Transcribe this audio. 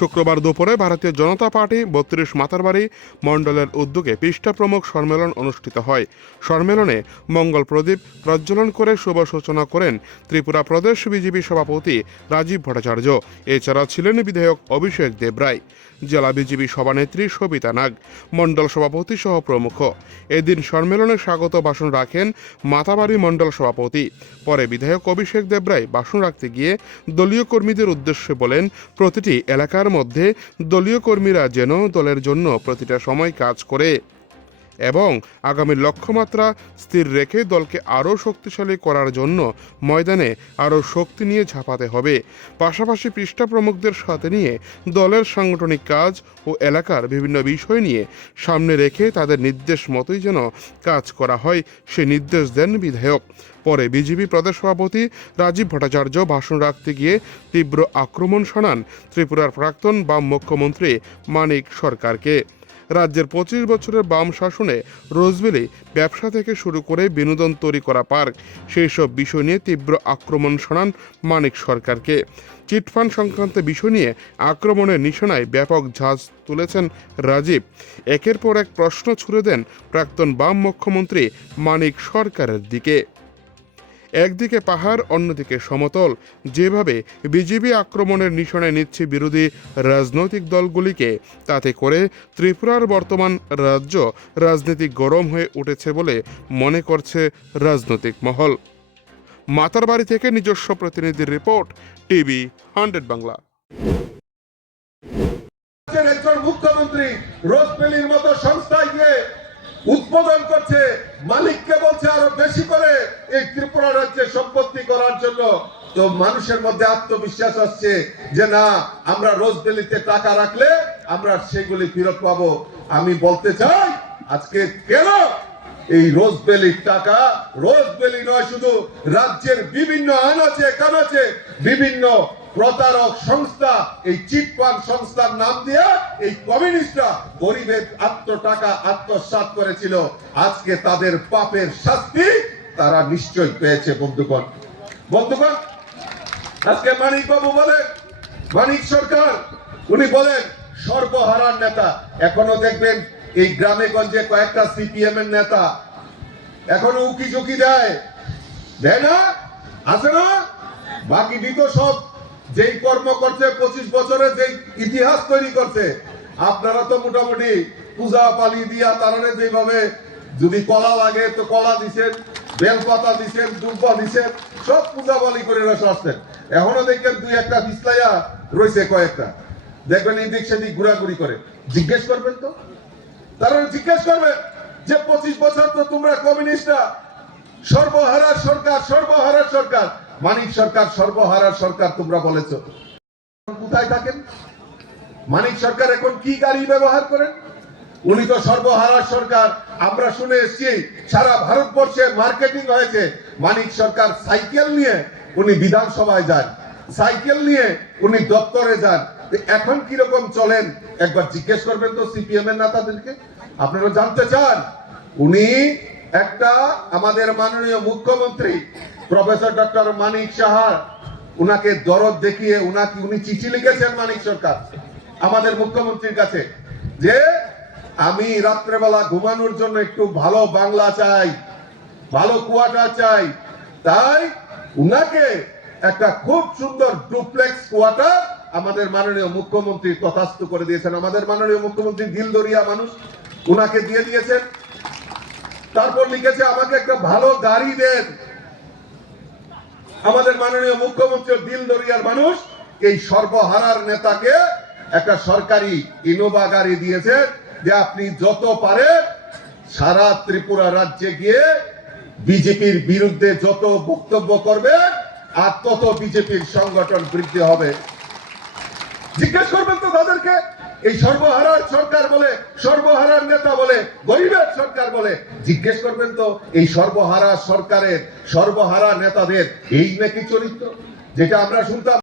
শুক্রবার দুপুরে ভারতীয় জনতা পার্টি ৩২ মাতারবাড়ি মণ্ডলের উদ্যোগে পৃষ্ঠা প্রমুখ সম্মেলন অনুষ্ঠিত হয়। সম্মেলনে মঙ্গল প্রদীপ প্রজ্বলন করে শুভ সূচনা করেন ত্রিপুরা প্রদেশ বিজেপি সভাপতি রাজীব ভট্টাচার্য। এছাড়া ছিলেন বিধায়ক অভিষেক দেবরায়, জেলা বিজেপি সভানেত্রী সবিতা নাগ, মণ্ডল সভাপতি সহ প্রমুখ। এদিন সম্মেলনে স্বাগত ভাষণ রাখেন মাতাবাড়ি মণ্ডল সভাপতি। পরে বিধায়ক অভিষেক দেবরায় ভাষণ রাখতে গিয়ে দলীয় কর্মীদের উদ্দেশ্যে বলেন, প্রতিটি এলাকার মধ্যে দলীয় কর্মীরা যেন দলের জন্য প্রতিটা সময় কাজ করে এবং আগামী লক্ষ্যমাত্রা স্থির রেখে দলকে আরও শক্তিশালী করার জন্য ময়দানে আরও শক্তি নিয়ে ঝাঁপাতে হবে। পাশাপাশি পৃষ্ঠা প্রমুখদের সাথে নিয়ে দলের সাংগঠনিক কাজ ও এলাকার বিভিন্ন বিষয় নিয়ে সামনে রেখে তাদের নির্দেশ মতোই যেন কাজ করা হয়, সে নির্দেশ দেন বিধায়ক। পরে বিজেপি প্রদেশ সভাপতি রাজীব ভট্টাচার্য ভাষণ রাখতে গিয়ে তীব্র আক্রমণ শোনান ত্রিপুরার প্রাক্তন বাম মুখ্যমন্ত্রী মানিক সরকারকে। রাজ্যের ২৫ বছরের বাম শাসনে রোজভ্যালি ব্যবসা থেকে শুরু করে বিনোদন তৈরি করা পার্ক, সেই সব বিষয় নিয়ে তীব্র আক্রমণ শোনান মানিক সরকারকে। চিটফান্ড সংক্রান্ত বিষয় নিয়ে আক্রমণের নিশানায় ব্যাপক ঝাঁজ তুলেছেন রাজীব। একের পর এক প্রশ্ন ছুড়ে দেন প্রাক্তন বাম মুখ্যমন্ত্রী মানিক সরকারের দিকে। একদিকে পাহাড়, অন্যদিকে সমতল। যেভাবে বিজেপি আক্রমণের নিশানায় নিচ্ছে বিরোধী রাজনৈতিক দলগুলিকে, তাতে করে ত্রিপুরার বর্তমান রাজ্য রাজনীতি গরম হয়ে উঠেছে বলে মনে করছে রাজনৈতিক মহল। মাতারবাড়ি থেকে নিজস্ব প্রতিনিধির রিপোর্ট, টিভি 100 বাংলা। একজন মুখ্যমন্ত্রী রোজভ্যালির মতো সংস্থায় গিয়ে উদ্বোধন করছে, মালিককে বলছে আরো বেশি করে এই ত্রিপুরা রাজ্যে সম্পত্তি করার জন্য। তো মানুষের মধ্যে আত্মবিশ্বাস আসছে যে না, আমরা রোজভ্যালিতে টাকা রাখলে আমরা সেগুলি ফেরত পাবো। আমি বলতে চাই, আজকে কেন এই রোজভ্যালির টাকা, রোজভ্যালি নয়, শুধু রাজ্যের বিভিন্ন আনাচে কানাচে বিভিন্ন প্রতারক সংস্থা, এই চিটফান্ড সংস্থার নাম দিয়ে এই কমিউনিস্টরা গরিবের টাকা আত্মসাৎ করেছিল। আজকে তাদের পাপের শাস্তি তারা নিশ্চয় পেয়েছে। বন্ধুগণ, আজকে মানিক বাবু বলেন, মানিক সরকার উনি বলেন সর্বহারার নেতা। এখনো দেখবেন এই গ্রামে গঞ্জে কয়েকটা সিপিএম এর নেতা এখনো উকি ঝুঁকি দেয় না, আছে না? বাকি তো সব যেই কর্ম করছে 25 বছরে যেই ইতিহাস তৈরি করছে, আপনারা তো মোটামুটি পূজা পালি দিয়া তারারে যেভাবে যদি কলা লাগে তো কলা দিছেন, বেলপাতা দিছেন, দুব্বা দিছেন, সব পূজা পালি করে আসছেন। এখনো দেখবেন দুই একটা পিছলাইয়া রয়েছে কয়েকটা, দেখবেন এই দিক সেদিক ঘোরাঘুরি করে। জিজ্ঞেস করবেন তো, তারা জিজ্ঞেস করবেন যে 25 বছর তো তোমরা কমিউনিস্টরা সর্বহারার সরকার, সর্বহারার সরকার, মানিক সরকার সর্বহারার সরকার তোমরা বলেছো। কোথায় থাকেন মানিক সরকার? এখন কি গাড়ি ব্যবহার করেন? উনি তো সর্বহারার সরকার। আমরা শুনে এসেছি সারা ভারতবর্ষে মার্কেটিং হয়েছে, মানিক সরকার সাইকেল নিয়ে উনি বিধানসভায় যান, সাইকেল নিয়ে উনি দপ্তরে যান। এখন কিরকম চলেন একবার জিজ্ঞেস করবেন তো সিপিএম এর নেতাদেরকে। আপনারা জানতে চান, উনি একটা আমাদের মাননীয় মুখ্যমন্ত্রী প্রফেসর ডক্টর মানিক সাহা, উনাকে দরদ দেখিয়ে উনি চিঠি লিখেছেন মানিক সরকার আমাদের মুখ্যমন্ত্রীর কাছে যে আমি রাত্রেবেলা ঘুমানোর জন্য একটু ভালো বাংলা চাই, ভালো কোয়ার্টার চাই। তাই উনাকে একটা খুব সুন্দর ডুপ্লেক্স কোয়ার্টার আমাদের মাননীয় মুখ্যমন্ত্রী তথাস্তু করে দিয়েছেন। আমাদের মাননীয় মুখ্যমন্ত্রী দিলদরিয়া মানুষ, উনাকে দিয়ে দিয়েছেন। তারপর লিখেছে আমাকে একটা ভালো গাড়ি দেন। আমাদের মাননীয় মুখ্যমন্ত্রী দিলদরিয়ার মানুষ এই সর্বহারার নেতাকে একটা সরকারি ইনোভা গাড়ি দিয়েছে যে আপনি যত পারে সারা ত্রিপুরা রাজ্যে গিয়ে বিজেপির বিরুদ্ধে যত বক্তব্য করবে আর তত বিজেপির সংগঠন বৃদ্ধি হবে। জিজ্ঞেস করবেন তো তাদেরকে, এই সর্বহারার সরকার বলে, সর্বহারার নেতা বলে, গরিবের সরকার বলে, জিজ্ঞেস করবেন তো এই সর্বহারা সরকারের সর্বহারা নেতাদের এই নাকি চরিত্র যেটা আমরা শুনতাম।